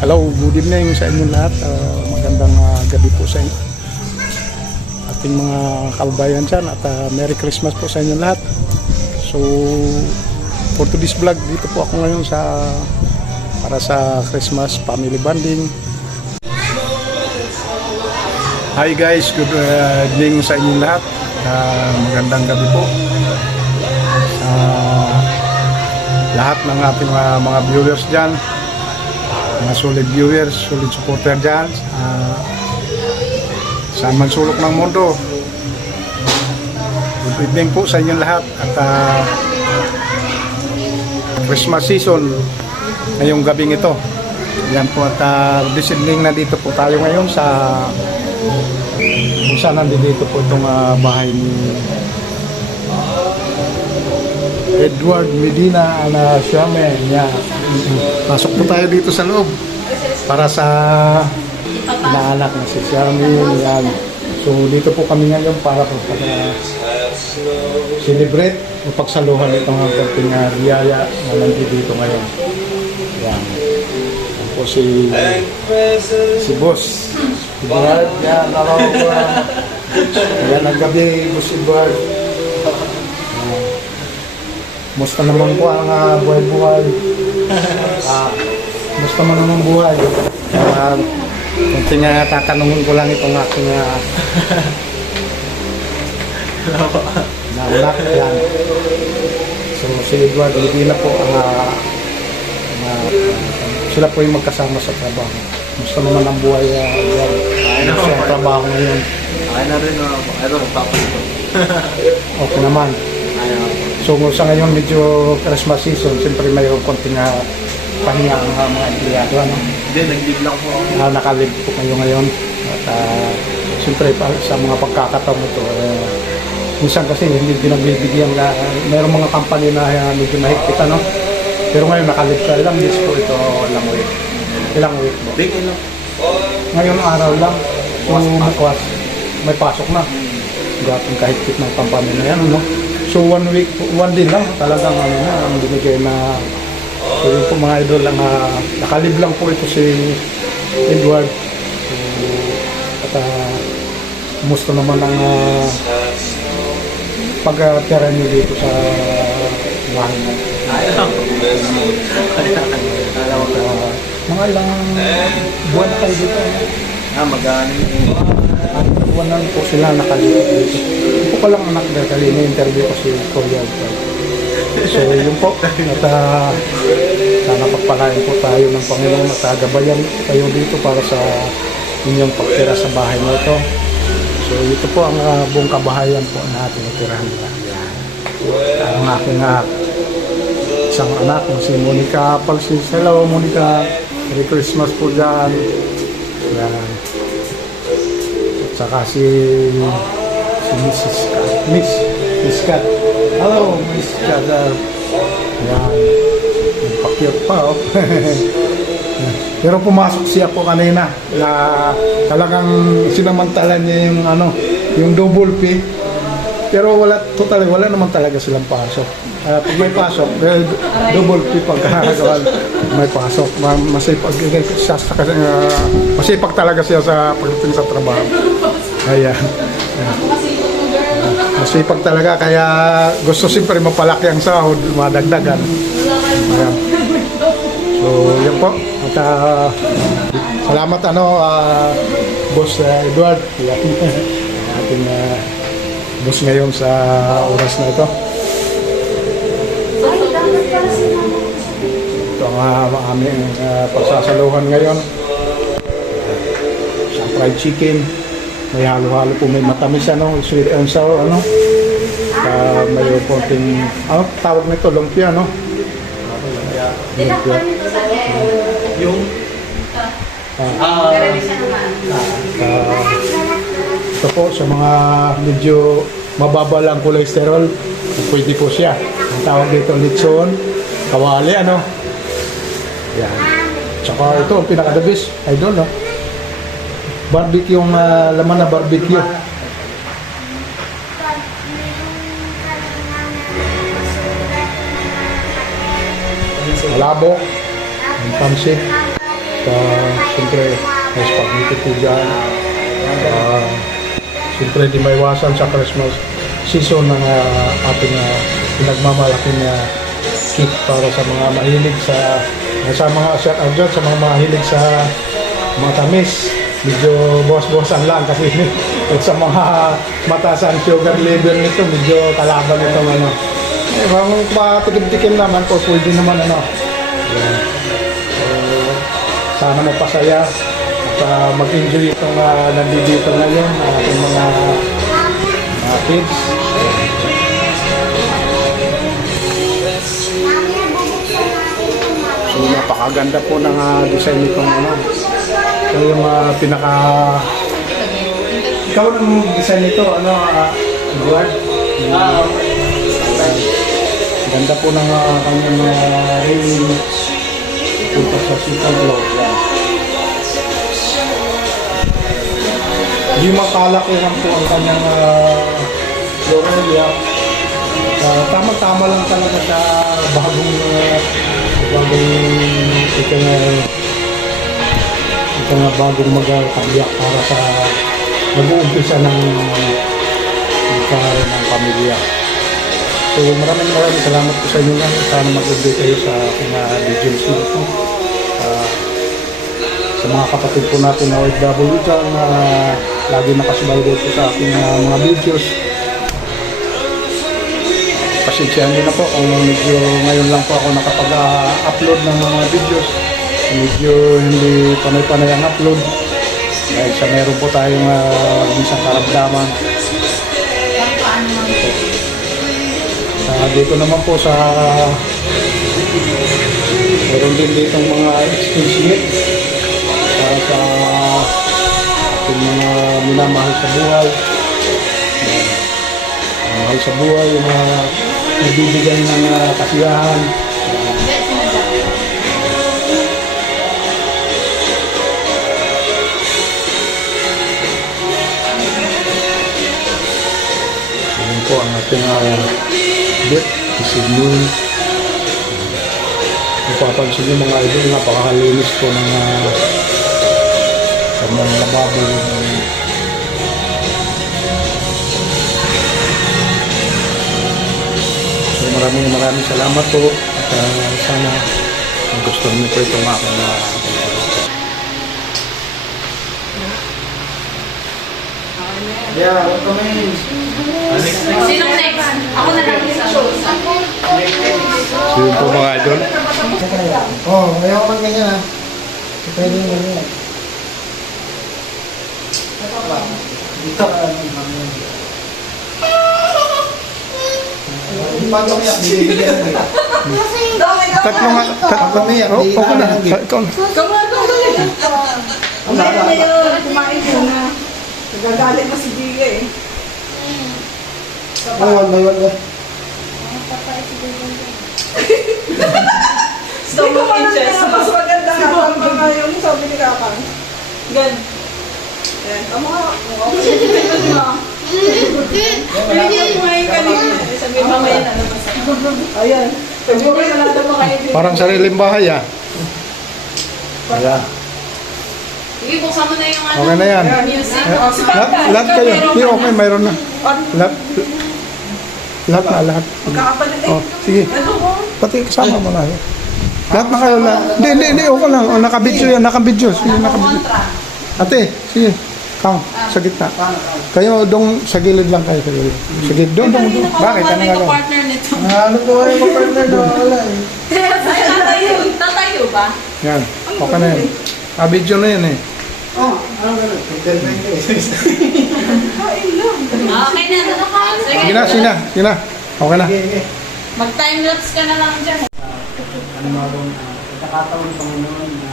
Hello, good evening sa inyong lahat. Magandang gabi po sa inyo, ating mga kababayan dyan, at Merry Christmas po sa inyong lahat. So, for today's vlog, dito po ako ngayon para sa Christmas family bonding. Hi guys, good evening sa inyong lahat. Magandang gabi po. Lahat ng ating mga viewers dyan, mga solid viewers, solid supporter dyan, saan man sulok ng mundo. Good evening po sa inyong lahat. At Christmas season ngayong gabing ito. Yan po, at this evening na dito po tayo ngayon kung saan nandito po itong bahay ni Edward Medina Siame. Yan. Pasok po tayo dito sa loob para sa inaanak na si Siame. Yan. So dito po kami ngayon para celebrate o pagsaluhan itong ating biyaya na nandito dito ngayon. Yan. Yan po si Boss Edward. Yan. Yan ang gabi, Boss Edward. Musta naman po ang buhay-buhay? Musta man naman buhay? Kunting tatanungin ko lang itong aking naunak yan. So si Edward, hindi na po sila po yung magkasama sa trabaho. Musta naman ang buhay sa trabaho ngayon? Ay na rin, Okay naman. So sa ngayon medyo Christmas season, siyempre mayroong konting pahinga ang mga empleyado. Hindi, nag-leave lang po ako. Naka-leave po kayo ngayon. At siyempre sa mga pagkakataon ito, minsan kasi hindi pinagbibigyan na mayroong mga company na medyo mahigpit, ano? Pero ngayon naka-leave ka, ilang days po ito, ilang week po? Bigay lang. Ngayon araw lang, bukas may pasok na. Gatong kahigpit ng company na yan, no? So 1 week, 1 day lang talagang ang binigay na. So yung po mga idol lang, nakalib lang po ito si Edward. So, at kumusta naman ang pagtira niyo dito sa bahay na? Mga ilang buwan kayo dito? Mag-ano buwan na po sila nakalibot dito. Hindi ko lang anak dahil kanina interview ko si Korea. So yun po, at sana pagpalain po tayo ng Panginoon at gabayan kayo dito para sa inyong pagtira sa bahay na ito. So ito po ang buong kabahayan po na ating itirahan nila. Ang aking isang anak na si Monica Palsis. Hello Monica, Merry Christmas po dyan. Yan. At saka si Miss Kat. Hello, Miss Kat. Yan. Nagpa-cute pa, oh. Pero pumasok siya po kanina na talagang sinamantalan niya yung double P. Pero wala naman talaga silang pasok. Pag may pasok, double P pagkakagawa, may pasok. Masipag talaga siya sa pagdating sa trabaho. Ayan. Masipag talaga, kaya gusto siyempre mapalaki ang sahod, madagdagan. Ayan. So, yan po. At salamat Boss Edward. Ating boss ngayon sa oras na ito. Ito ang aming pagsasaluhan ngayon. Sa fried chicken. May halo-halo po, may matamis, sweet and sour, may konting, tawag nito, lumpia, lumpia. Yung Ito po, sa mga medyo mababa lang cholesterol, pwede po siya. Ang tawag dito, lechon, kawali, Yan. Tsaka ito, ang pinaka-the-best, idol, barbecue, yung laman na barbecue. Malabok, ang pansit, Siyempre, may spaghetti po dyan. Siyempre, di maiwasan sa Christmas season ng ating pinagmamalaki na cake para sa mga mahilig sa mga shout out dyan, sa mga mahilig sa mga tamis. Medyo boss-bossan lang kasi sa mga mataas ang sugar level nito, medyo kalaban itong ano. Kung patikim-tikim naman po, pwede naman ano. Yan. So, sana mapasaya at mag-enjoy itong nandito ngayon, ating mga kids. So, napakaganda po ng design nitong ano. So, yung pinaka... Ikaw nang design nito, ano, Edward? Ganda po ng kanyang ring punta sa Sitang Globe. Hindi makalaki lang po ang kanyang Lorelia. Tama-tama lang talaga sa bagong ito nga bagong magkabiyak para sa mag-uumpisa ng pagkaroon ng pamilya. So maraming salamat po sa inyo lang. Sana mag-enjoy kayo sa aking videos nito. Sa mga kapatid po natin na OFW dyan na lagi nakasubaybay po sa aking mga videos. Pasensyahan nyo na po kung medyo ngayon lang po ako nakapag-upload ng mga videos. Medyo hindi panay-panay ang upload. Dahil sa meron po tayong isang karamdaman. Dito naman po sa meron din ditong mga excuse meet para sa ating mga minamahal sa buhay. Mahal sa buhay, yung mga nagbibigay ng kasiyahan. Yan po ang ating bit, isignon. Mapapansin nyo mga idol, napakalinis po ng kanyang lababo. So maraming salamat po at sana gusto niyo po itong aking Yeah, welcome in. Sinong next? Ako na lang isa. So yun po mga idol. Ayaw ko ganyan ha. Pwede mo ganyan. Dito. Pag umiyak, bibigyan mo. Tatlo nga. Pag umiyak, Okay na. Ikaw na. Meron na yun. Kumain ko na. Nagagalit na si Giga eh. May wag. Stop mo inches. Mas maganda nga. Tama nga yung sabi ni Kakang. Gan. Yan. Tama nga. Pwede yung kumain kanina. Sabi mamaya na naman sa ayan. Sabi mo na natin mo kayo. Parang sariling bahay ah. Ayan. Sige, buksan mo na yung ano. Okay na yan. Music. Lahat kayo. Hindi, okay, mayroon na. Lahat na, lahat. Magkakapalit eh. Oh, sige. Ano ko? Pati kasama mo na. Lahat na kayo na. Hindi, okay lang. Oh, nakabidyo yan, nakabidyo. Sige, nakabidyo. Ate, sige. Kang, sa gitna. Kayo, dong, sa gilid lang kayo. Sa gilid. Sige, dong. Bakit? Ano nga lang? Partner nito. Ano po kayo mag-partner na wala eh. Tatayo ba? Yan. Okay na yan. Video na yan eh. Ano gano'n? Internet eh. Okay na. Sige na. Okay na. Mag-time-lapse ka na lang dyan. Ano marong pagkakataon Panginoon na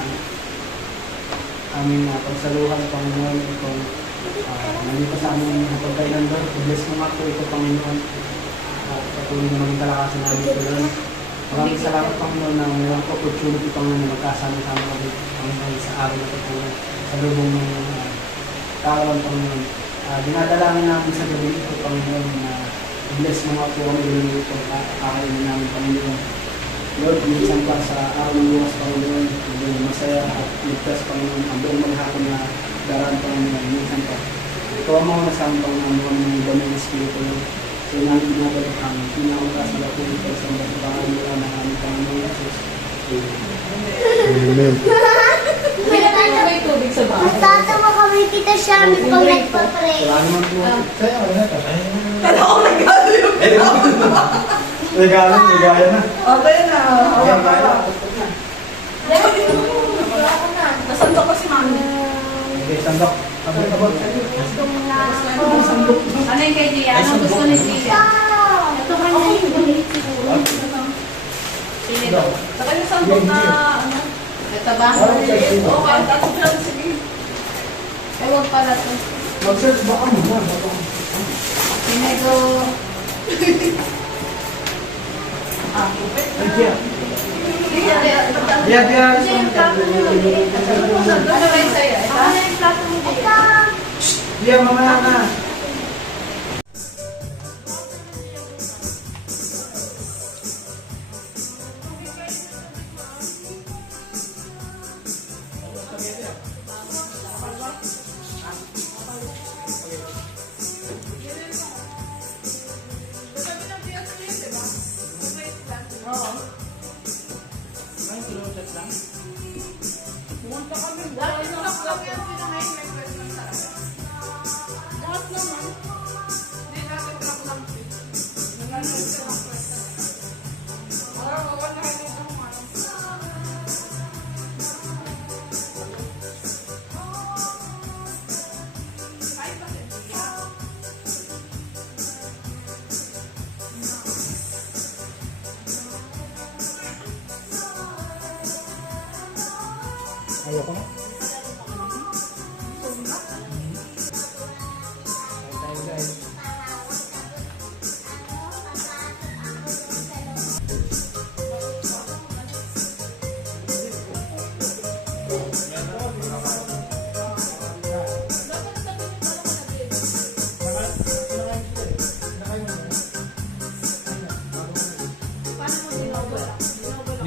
aming pagsaluhan Panginoon itong nandito sa aming hapagkailan doon. Bless mo nga po ito Panginoon at patuloy na maging kalakasan namin ito doon. Maraming salamat Panginoon na mayroon ko opportunity Panginoon na magkasama-sama kami Panginoon sa araw na ito Panginoon sa lubong ng kaalaman Panginoon. Dinadalangin namin sa gabi ito Panginoon na bless mo nga po kami doon ito kakainin namin Panginoon. Lord, minsan pa sa araw ng bukas, Panginoon, yung masaya at ligtas, Panginoon, ang buong maghapon na daraan, Panginoon, minsan pa. Ito ang mga nasama, Panginoon, ng Banal na Espiritu, Lord. So, namin ginagawa ang pinakakas na lahat ng sa mga pangalan nila na aming Panginoon Jesus. Amen. Pinatay mo ba yung tubig sa bahay? Natatawa kami kita siya pag nagpa-pray. Wala naman po. Kaya, wala na. Kala ko nagkado yung Regalo na. Okay na. Ayan, kaya. Nasando ko si mami. Okay, sandok. Sandok ka ba? Ano yung kay Gia? Ano gusto ni Gia? Ito ka na yung Sili daw. Saka yung sandok na ano? Ito ba? Okay, tapos lang sige. Ewan pala to. Mag-search baka muna. Pinego. Ah, Ay, Gia. Dia, Dia. Ano ba yung sa'yo? Ito? Dia, mamaya na. Ayoko na.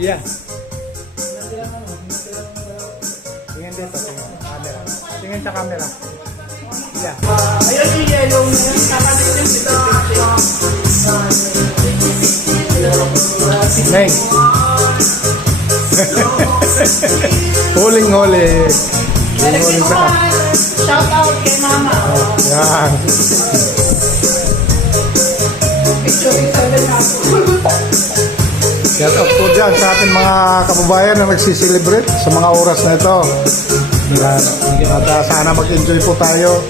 Yeah. Tingin dito, tingin. Camera. Tingin sa camera. Yeah. Ayun yung nakalitin sila. Neng. Huling-huli. Huling-huli sa Shout out kay mama. yan. Picture isa rin ako. Shout out po dyan sa ating mga kababayan na nagsiselebrate sa mga oras na ito. Yan. At sana mag-enjoy po tayo.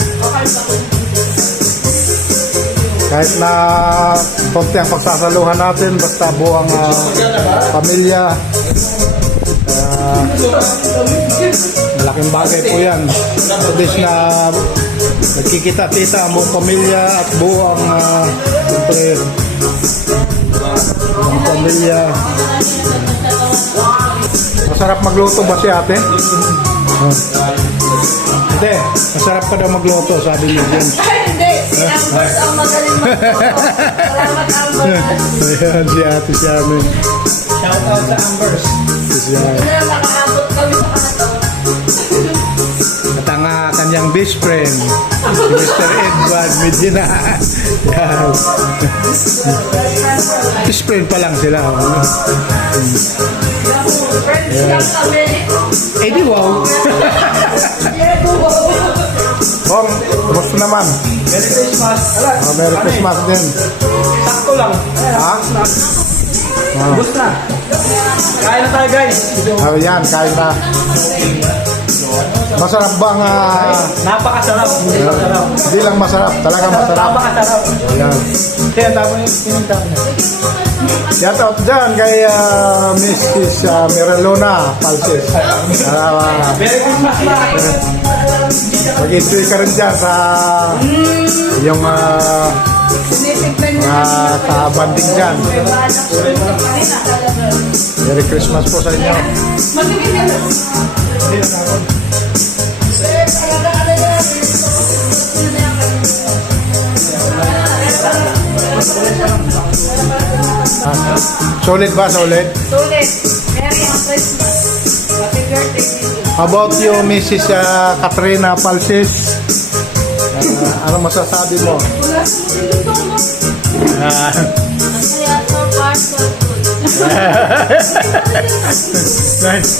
Kahit na konti ang pagsasaluhan natin, basta buong pamilya. Malaking bagay po yan. Kadis na nagkikita-kita ang buong pamilya at buong siyempre, buong pamilya. Masarap magluto ba si ate? Hindi, masarap ka daw magluto, sabi niyo dyan. Hindi, si Ambers ang magaling magluto. Salamat, Ambers. Ayan, si ate si amin. Shout out sa Ambers. Si ate. Kaya nakaabot kami sa kanto. At ang kanyang best friend, si Mr. Edward Medina. Yan. Best friend pa lang sila. Friends lang kami. Eh di wow. Bong, gusto naman. Merry Christmas. Merry Christmas din. Sakto lang. Ha? Bus na. Kain na tayo, guys. Yan, kain na. Masarap bang Napakasarap. hindi lang masarap, talaga masarap. Napakasarap. Ayan. Kaya tama yung pininta niya. Shout out dyan kay Mrs. Miralona Palses. Merry Christmas na. Mag-enjoy ka rin dyan sa yung mga kabanding dyan. Merry Christmas po sa inyo. Solid ba? Solid? Sulit. How about you, Mrs. Katrina Palsis? Ano masasabi mo? Ah, Masaya so far, so good. nice.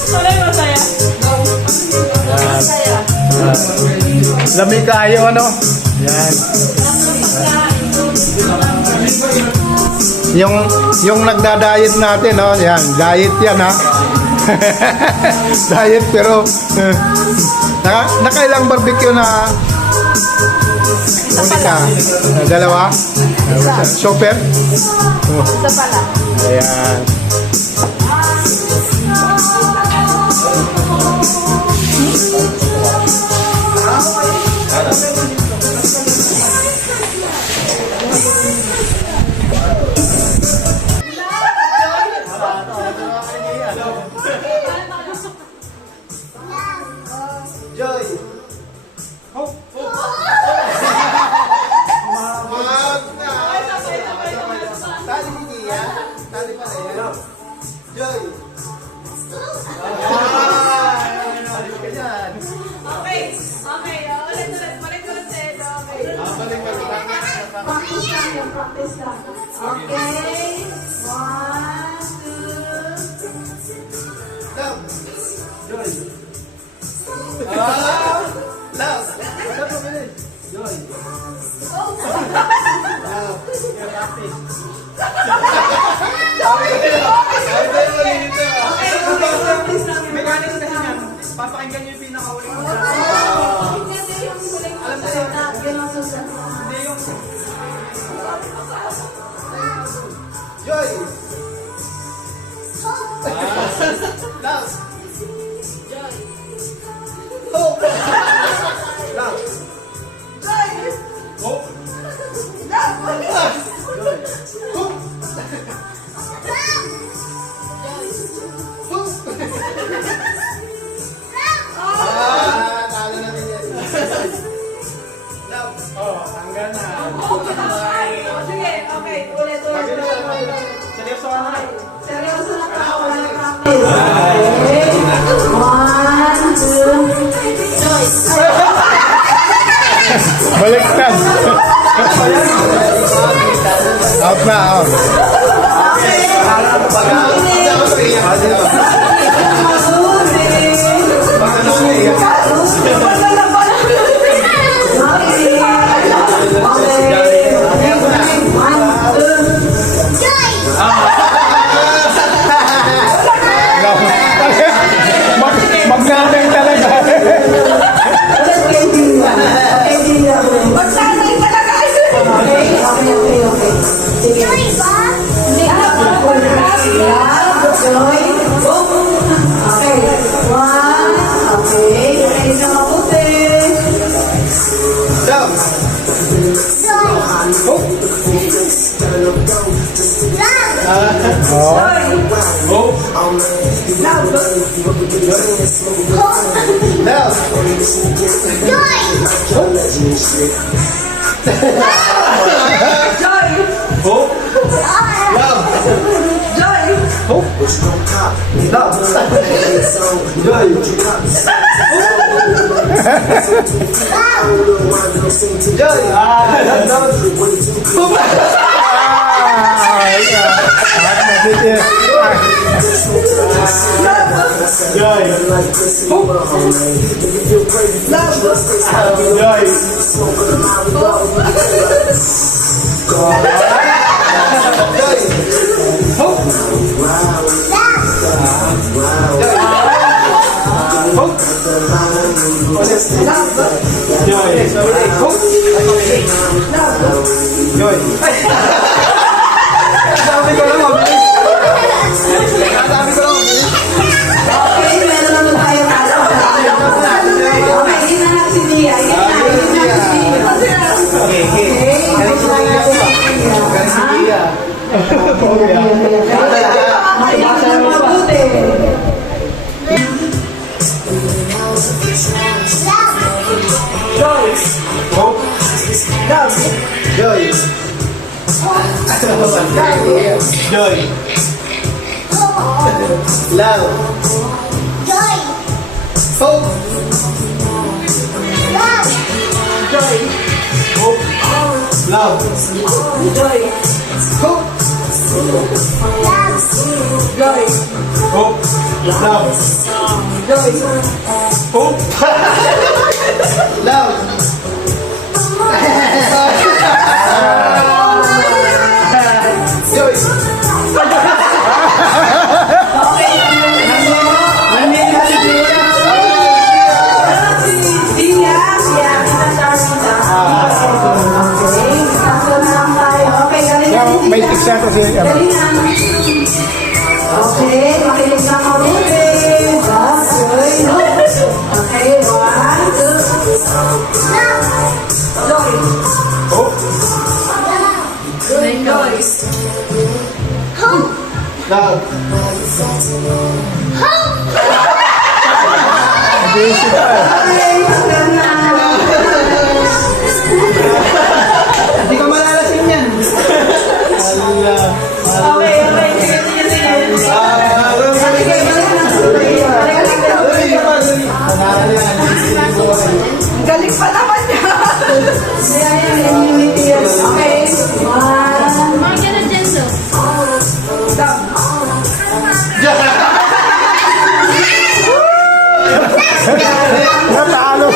Masaya. Masaya. Lamig kayo, ano? Yan. Yung nagda-diet natin, no? Yan, diet yan, ha? Diet, pero nakailang barbecue na unika? Dalawa? Chopper? Isa pala. Ayan. Joy! Tali hindi yan. Tali pa rin. Joy! Okay. Ulit sa'yo. Okay. Practice lang. Okay. 1, 2. Joy! Love! Joy! Mechanics kasi yan. Papakinggan niyo yung pinakauling mo. Joy! Love! Hope! Love! Hope! Talo natin yan. Love! Tanggal na. Sige, okay. Ulit. Seryoso ka na. Seryoso na ka. Wala practice. Okay. 1, 2. Joyce. Baliktad. Out na, out. Magnanay talaga. Magsanay talaga. Okay. Sige. Hindi ka na Joy. Okay. 1. Okay. Isa mabuti. Love! Love! Hope! Love! Joy! Joy! Okay, meron naman tayo kaso. Okay, hindi na natin si Nia. Joy! Joy! Love! Joy! Hope. Joy. Hope. Love. Joy. Hope. Joy. Hope. Love. Joy. Hope. Love. Joy. May tiksa to si ano. Okay, makinig na mabuti. That's good. Okay, 1, 2. Joy. Hope. Joy. Love. Busy ka eh. Hindi ka malalasing yan. Okay, okay. Sige, sige, sige. Galing pa naman niya. Okay. 1. Natalo.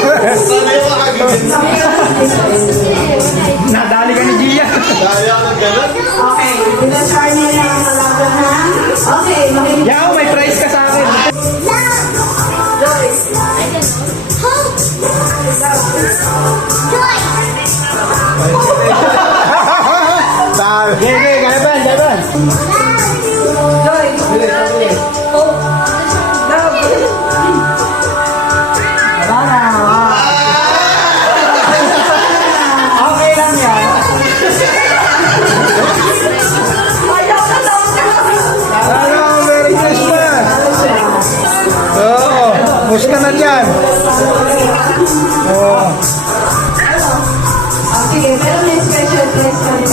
Nadali ka ni Gia. Okay, pinashare niya na ang malaga na. Okay, makinig. Yao, may prize ka sa akin. Joy. Dali. Gege, gaiban. Joy. Hope. Love. Okay lang yan. Ayaw na lang. Ano, Merry Christmas. Oo, musta na dyan? Oo. Sige, pero may special place kami.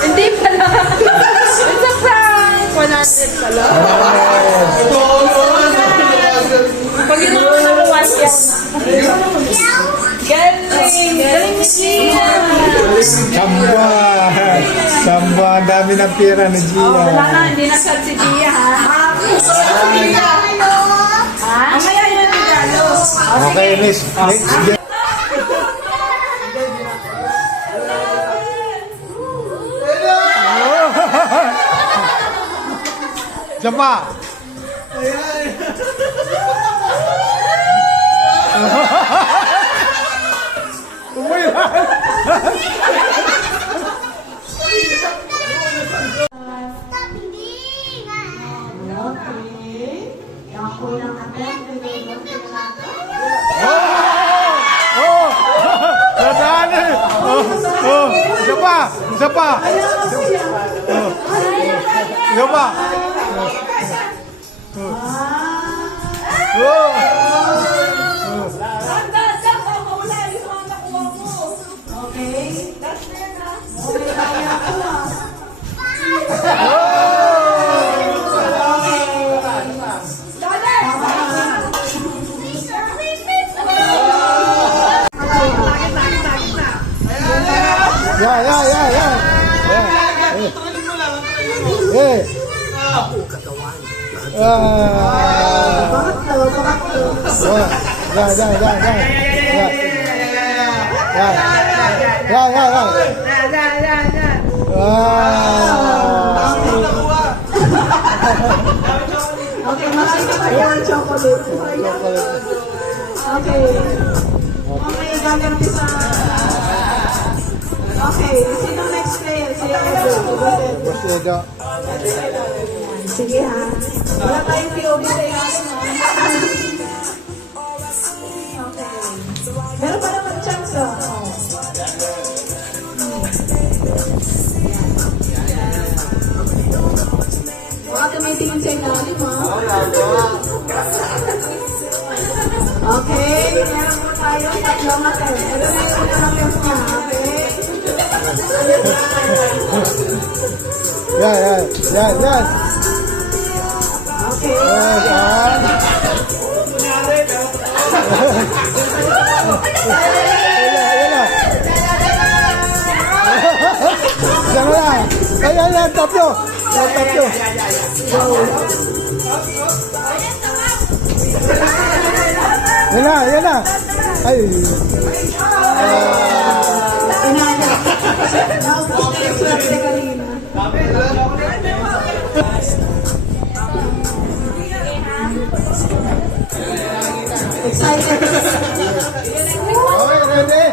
Hindi pala. It's a prank. 100 pala. Pag yun ako na 1 yaw. Galing. Galing ni Gia. Samba, ang dami ng pira ni Gia. Wala na, hindi na sad si Gia ha. Ha? Mamaya yun ang regalo. Okay, next. Jama. Umulan. Nadali. Isa pa. Isa pa. Isa pa. Okay, masaya yung chocolate. Okay. Okay, gagamit sa... Okay, sino next player? Si Edo. Sige ha. Wala tayong POV sa ilalim ha. Okay. Meron pa naman chance oh. Okay, meron po tayong tatlong attempt. Ito na yung unang attempt niya, okay? Yan. Okay. Yan. Yan na. Yan na. Ayan, tatlo. Yan na. Ay. Inana. Naubos na yung swerte kanina. Excited. Okay, ready?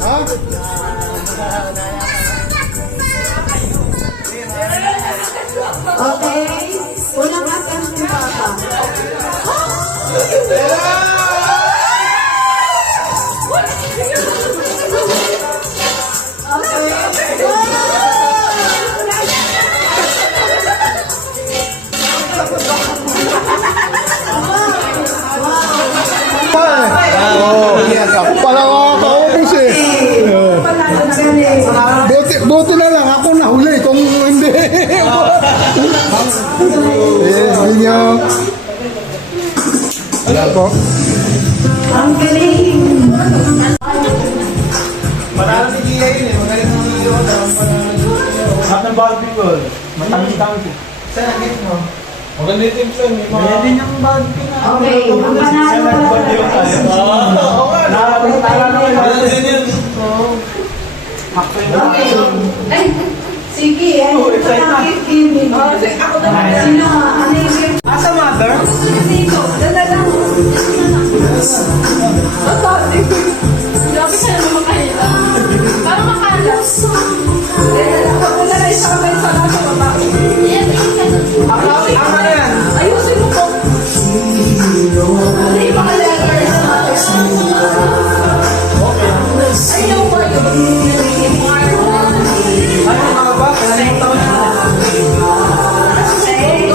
Ha? Okay. Unang attempt ni Papa. Ako pala makakaubos eh. Panalo na galing. Buti na lang ako nahuli kung hindi. Hindi nyo. Wala po. Ang galing. Marami si Gia yun eh. Magaling ng iyo. Lahat ng basketball. Matangis-tangis. Saan ang gift mo? Maganda yung team son. Kaya din yung basketball. Okay, ang panalo pala. Nakakita naman. Ay, sige. Ano ba ang gift giving? Ako naman. Sino? Ano yung gift? Asa mother? Dito. Dala lang. Grabe ka naman makahita. Parang makalas. Wala na isang kamay sa nasa baba. Ang ano yan? Ayusin mo po. Ano yung mga letters? Ayaw ko yun. Ano mga ba? Kailangan taon na. Okay.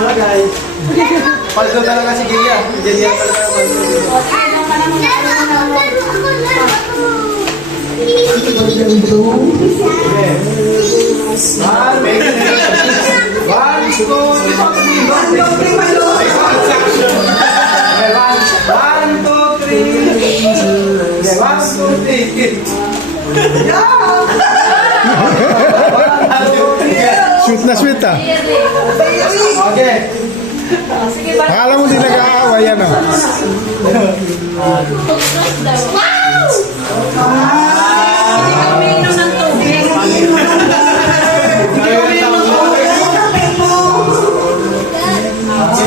muna guys. Paldo talaga si Gia. Ganyan talaga ang paldo. O, sige, doon ka na muna. Sweet na sweet ah. Okay. Sige, balik. Akala mo di nag-aaway yan ah. Toothbrush daw. Hindi ka umiinom ng tubig.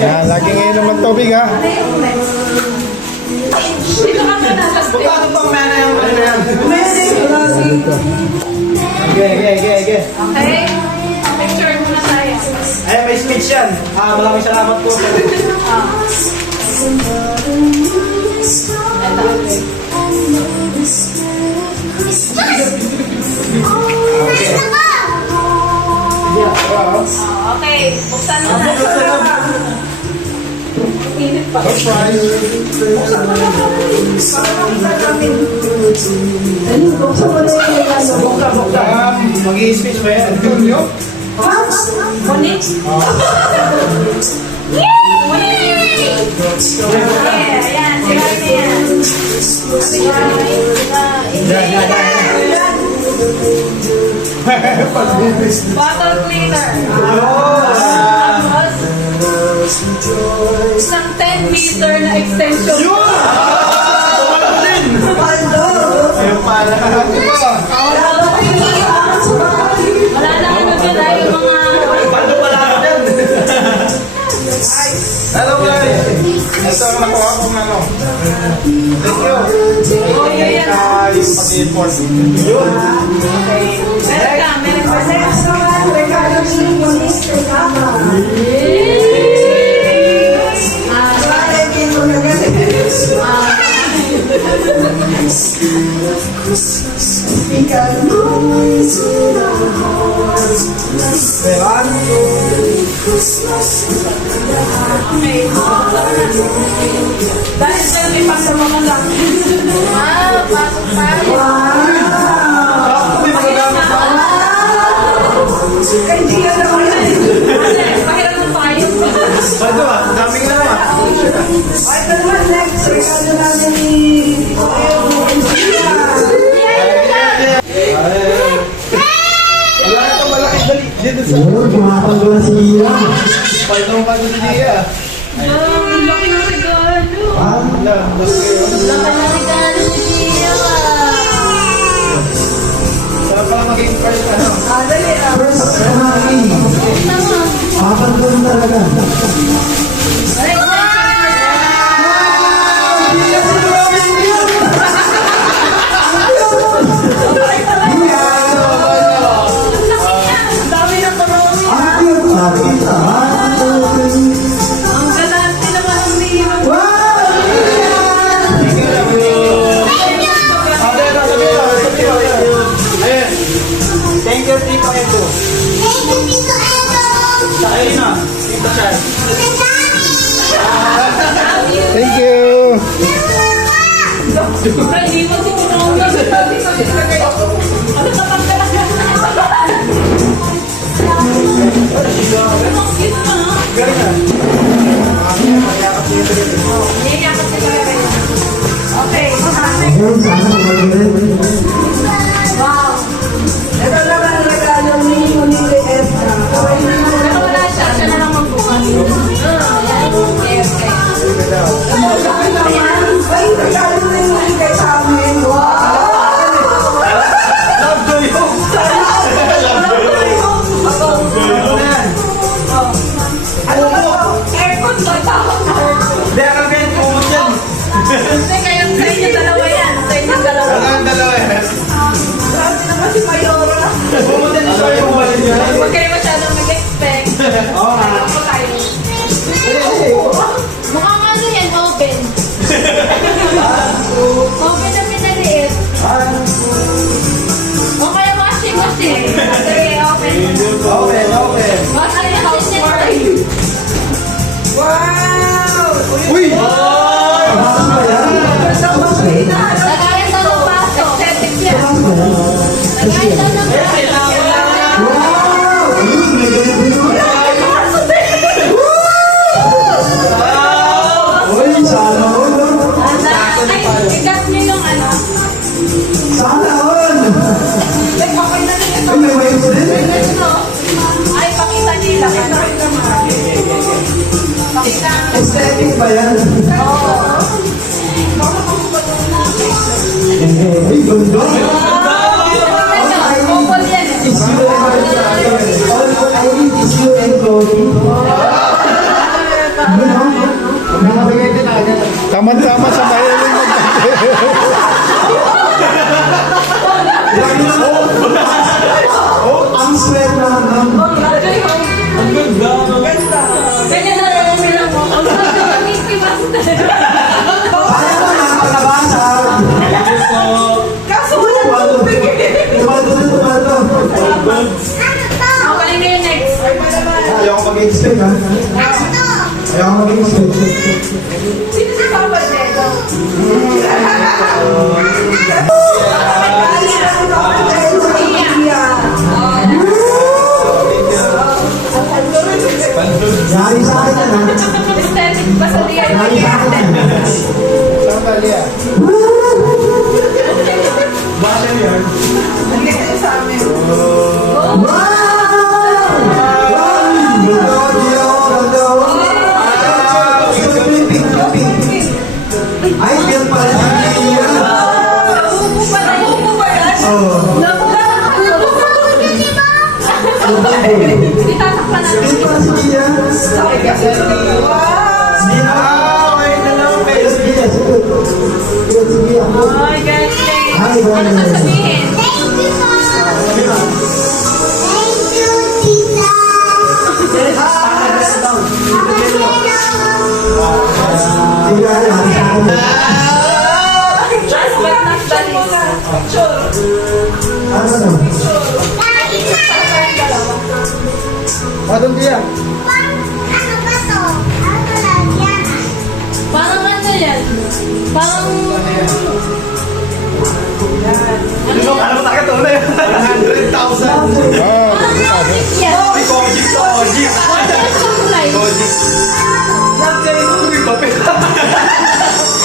Yan, laging inom ng tubig ha. Dito ka muna sa step. Bukado pang mena yung ano yan. Okay. Okay? Picture muna tayo. Ay, may speech yan. Maraming salamat po. Okay, buksan mo na. Init pa. Mag-i-speech ba yan? Kunik? Ayan, sirain na yan. Bottle cleaner. Tapos, isang 10-meter na extension. Ayun pala. Wala na ano dyan ay yung mga... Paldo pala ako dyan. Hello guys. Ito ang nakuha kong ano. Thank you. Oh, yun yan. Yung pag-import. Yun. Meron ka, meron ka. Okay. Dahil sa'yo may pagsama mo lang. Wow, pasok tayo. Pakiram ng payo. Paldo ah. Daming na naman. Wala na itong malaking balik. Dito sa... Paldo si Gia. Ang laki ng regalo. Wala. Laki ng regalo ni Gia. Sarap pala maging first ano. Ang galante naman ang Mio. Thank you, Tito Edo. Sa kayo na. Tito Chan. Thank you. Hindi mo si Pinong na sa tabi sa Instagram. Ano tapang ka lang? Ang cute pa. Galing na. Niyayakap ka talaga yun. Okay. Wow. Pero wala siya. Siya na lang magbukas. Yes, aircon ba tawag? Hindi, ang ganyan kumot yan. Hindi, kayo sa inyo dalawa yan. Sa inyo dalawa. Wala ang dalawa yan. Grabe naman si Mayora. Kumot yan siya yung umalis niya. Huwag kayo masyadong mag-expect. Oo nga. Ano po tayo? Mukhang ano yan, oven. Oven na pinaliit. O kaya washing machine. Sige, oven. Okay. Washing housework. Uy, sana all. Ay, ikat niyo yung ano. Sana all. Ay, may mais din. Ay, pakita nila. Pakita. Aesthetic ba yan? Ay, ganda. Bukol yan. Is you all what I need is you and clothing. Nakabigay din agad. Tama-tama sa mahilig magkape. Oh, ang sweat naman. Ganyan na lang sila mo. Ang sabi ng Mickey Master. Kaya mo nakakabasag. Kaso wala tubig. Tumato. Ang galing na yung next. Ayaw ko mag-expect ha. Ayaw ko mag-expect. Sino si Papa Neto? Yari sa akin yan ha. Aesthetic ba sa DIY? Yari sa akin yan. Sandali ah. Ay, yan pala si Kia. Nabuko pa na yung bumalas. Itatakpan natin. Yan pala si Kia. Yes, Kia. Yes, Kia. Ay, galing. Ay, Ano galing. sasabihin? Kia, Just but not the least. ano na? Adong Kia. Parang ano yan? Parang... Alam mo tayo ito na yun. 100,000. Parang logic yan. Kojik. Parang supply.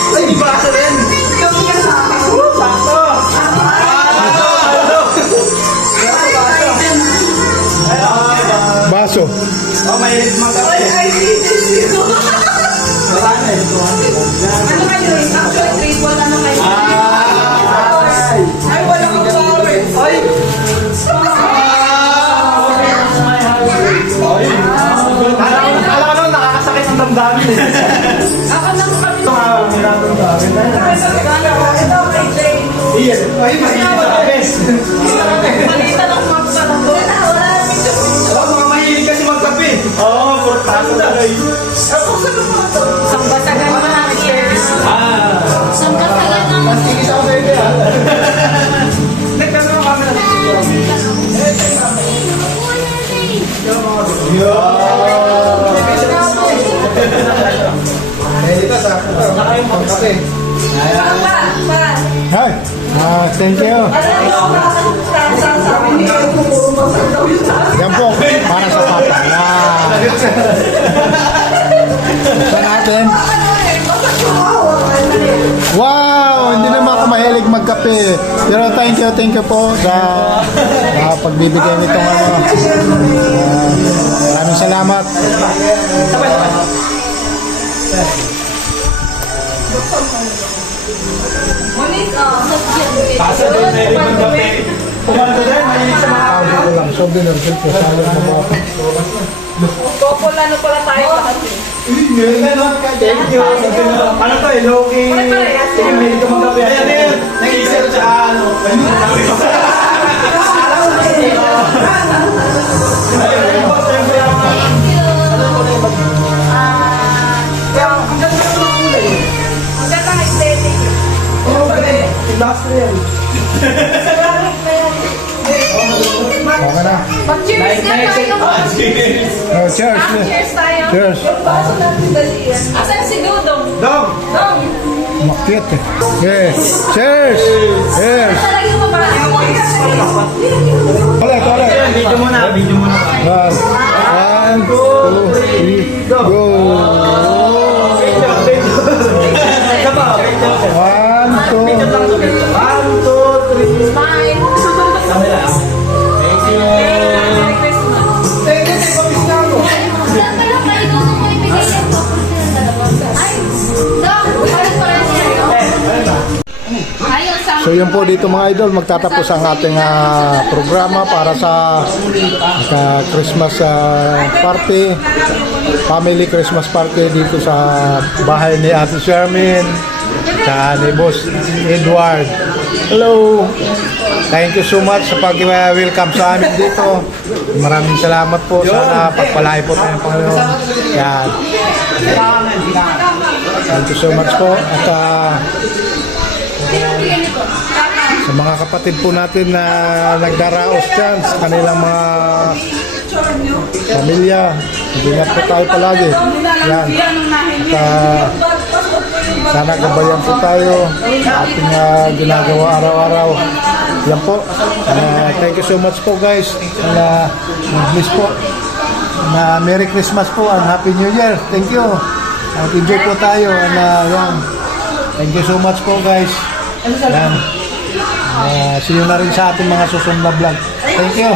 Ay, di ba ka rin? Sakto. Baso. Oh, may magkape. Wala na ito. Ano kayo? Actually, triple ano kayo? Ay, wala kang pare. Ay. Alam ko nakakasakit ang damdamin eh. Ako lang kami. Hirapin ka. Ito kay Jay. Iyan. Ay, mahilig sa best. Malita lang magsalang doon. Wala namin dyan. Oh, mga mahilig kasi magkape. Oo, portaso na. Sambasagan mo namin yan. Sambasagan namin. Mastigis ako sa'yo ha. Nagkaroon kami na. Eh, di ba sakto ka? Magkape. Hi. Thank you. Yan po, para sa papa. Yan. Sa natin. Wow! Hindi naman ako mahilig magkape. Pero thank you po sa pagbibigay nitong ano. Maraming salamat. Monica, Pasa din na yung magkape. Pumalto din, mahilig sa mga Sabi ko lang, sabi lang, siyempre, sayang mo mga Popol ano pala tayo lahat eh. Thank you. Ano to eh, low-key. Sige, may ka magkape. Ayan. Nag-iisip sa ano. Maganda ang aesthetic. Industrial. Okay na. Mag-cheers na tayo. Cheers. Cheers tayo. Cheers. Yung baso natin dali yan. Asan si Dudong? Dong! Dong! Umakyat eh. Okay. Cheers! Cheers! Ulit, ulit. Video muna, video muna. One, two, three, go! Isa pa. One, two, 1, 2, 3. Smile. Thank you, Pabis na ako. Saan pala kayo nung may bigay niya? Ay, Doc, ano pa rin niya? Ayaw sa So yun po dito mga idol, magtatapos ang ating programa para sa Christmas party, family Christmas party dito sa bahay ni Ate Shermin at ni Boss Edward. Hello! Thank you so much sa pag-welcome sa amin dito. Maraming salamat po. Sana pagpalain po tayo ng Panginoon. Yan. Thank you so much po. At sa mga kapatid po natin na nagdaraos dyan sa kanilang mga pamilya, ingat po tayo palagi. Yan. At sana gabayan po tayo sa ating ginagawa araw-araw. Yan po. Thank you so much po guys. Bless po. Merry Christmas po and Happy New Year. Thank you. At enjoy po tayo. Yan. Thank you so much po guys. Yan. See you na rin sa ating mga susunod na vlog. Thank you.